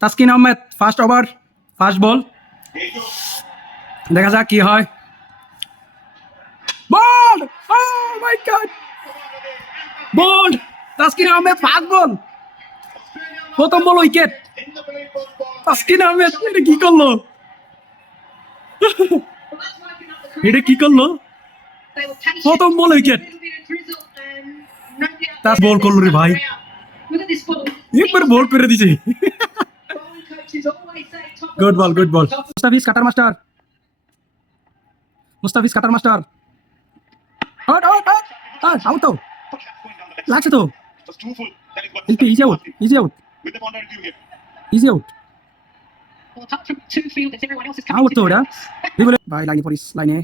Taskin Ahmed first over, first ball, দেখা যাক কি হয়। Ball! Oh my god! Ball! Taskin Ahmed first ball, প্রথম বল উইকেট। তাসকিন আহমেদ এটা কি করলো? এটা কি করলো? প্রথম বল উইকেট। তাস বল করলো রে ভাই, একবার বল করে দিছে। Good ball, good ball. Mustafiz cutter master, Mustafiz cutter master. Out out out out তো লাগছে তো। Easy out, easy out, easy out, out তো ওটা ভাই। লাইনে পড়িস, লাইনে।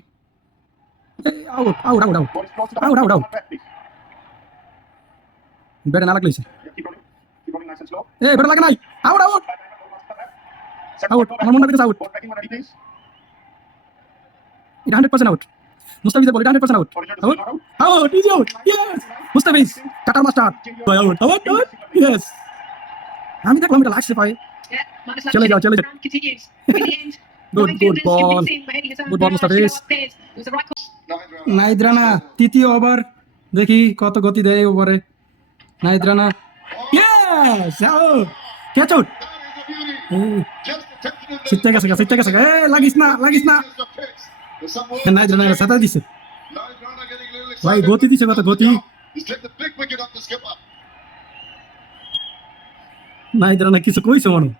Out out out out out out out. ব্যাটে না লাগলেছে, ব্যাটে লাগে নাই। আউট আউট আউট, আমার মনে হচ্ছে আউট। এটা 100% আউট। মুস্তাফিজের বল, এটা 100% out. Out out, easy out, yes. Mustafiz cutter master, out out out, yes. আমি দেখলাম এটা লাগছে পায়ে। চলে যাও, চলে যাও। Good good ball, good ball Mustafiz. Nahid Rana তৃতীয় ওভার, দেখি কত গতি দেয় ওভারে Nahid Rana. Yes, out, catch out. সিটে গেছে, সিটে গেছে। লাগিস না, লাগিস না। নাহিদ রানা সাঁতার দিছে ভাই, গতি দিছে, কত গতি। নাহিদ রানা কিছু কইছে মনে।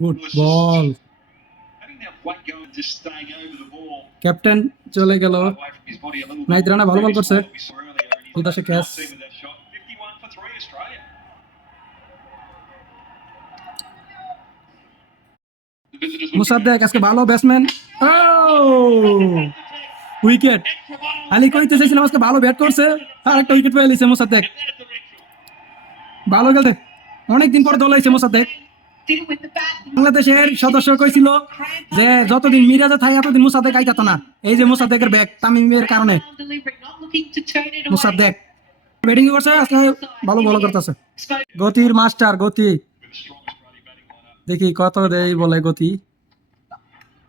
গুড বল, ক্যাপ্টেন চলে গেল। নাহিদ রানা ভালো বল করছে, উল্টাসে ক্যাচ। মুসাদ্দেক আজকে ভালো ব্যাটসম্যান। ও উইকেট, আলী কইতে চাইছিলাম আজকে ভালো ব্যাট করছে, আর একটা উইকেট পেয়ে লিছে মুসাদ্দেক। ভালো গেছে, অনেকদিন পরে দল আইছে মুসাদ্দেক। বাংলাদেশের সদস্য কইছিল যে যতদিন মিরাজে থাকে এতদিন মুসাদ্দেক আইতাতো না। এই যে মুসাদ্দেকের ব্যাগ তামিমের কারণে। মুসাদ্দেক ব্যাটিং করছে আজকে, ভালো বল করতেছে। গতির মাস্টার, গতি দেখি কত দেই বলে গতি।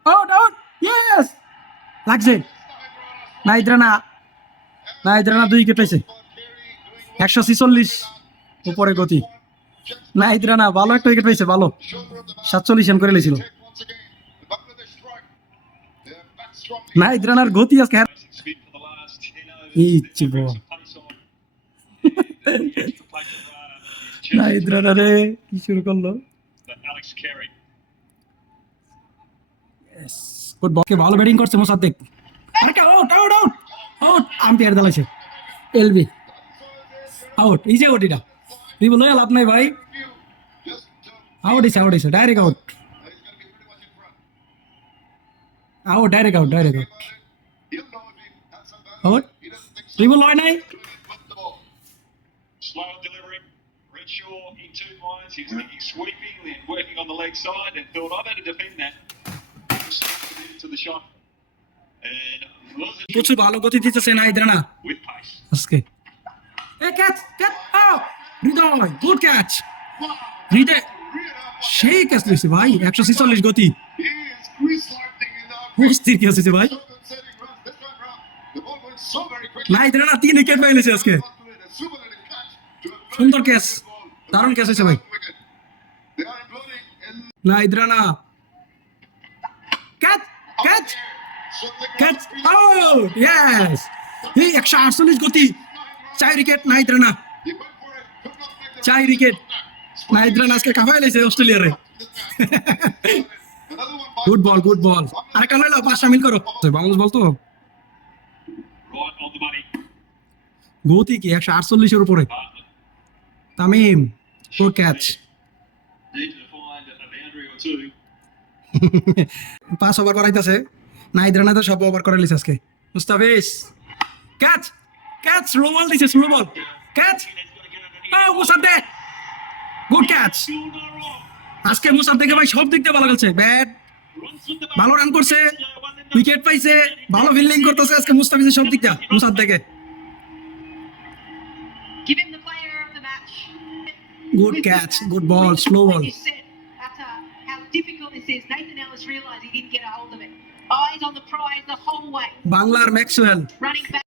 আউট আউট, ইয়েস, লাগছে। নাহিদ রানা, নাহিদ রানা 2 উইকেট পাইছে, 146 উপরে গতি। নাহিদ রানা ভালো একটা উইকেট পাইছে, ভালো 47 রান করে লেছিল। নাহিদ রানার গতি আজকে ইচ্ছি বল। নাহিদ রানা রে কি শুরু করলো। গুড বল, ভালো ব্যাটিং করছে Mosaddek. Out out out out, umpire দালাইছে। LB out, easy out. এটা তুই বলো লাভ নাই ভাই, আউট হইছে, আউট হইছে, direct out. Out, direct out, direct out. Out, তুই বল নাই। প্রচুর ভালো গতি দিতেছে নাহিদ রানা আজকে। ক্যাচ ক্যাচ, হৃদয় গুড ক্যাচ। হৃদয় সেই ক্যাচ দিয়েছে ভাই, 146 গতি, অস্থির ক্যাচ হয়েছে ভাই। নাহিদ রানা 3 উইকেট পেয়েছে আজকে, সুন্দর ক্যাচ, দারুণ ক্যাচ হয়েছে ভাই। Nahid Rana catch catch catch, out, yes. এই 148 গতি, 4 উইকেট নাহিদ রানা, 4 উইকেট। নাহিদ রানা আজকে কাফায় লাইছে অস্ট্রেলিয়ারে। Good ball, good ball. আর কাল হলো 5 মিল করো, বাউন্স বল তো। গতি কি 148 এর উপরে। Tamim good catch. 5 ওভার করাইতেছে নাহিদ রানা, তো সব ওভার করে লিছে আজকে। Mustafiz catch catch, slow ball দিছে, slow ball, catch. Mosaddek good catch. আজকে মুসাদ্দেক ভাই সব দিক দিয়ে ভালো খেলছে, ব্যাট ভালো, রান করছে, উইকেট পাইছে, ভালো ফিল্ডিং করতেছে আজকে মুস্তাফিজের সব দিক দিয়ে। মুসাদ্দেকে Good catch, good ball, slow ball. You said after how difficult this is, Nathan Ellis realised he didn't get a hold of it. Eyes on the prize the whole way, বাংলার Maxwell running back.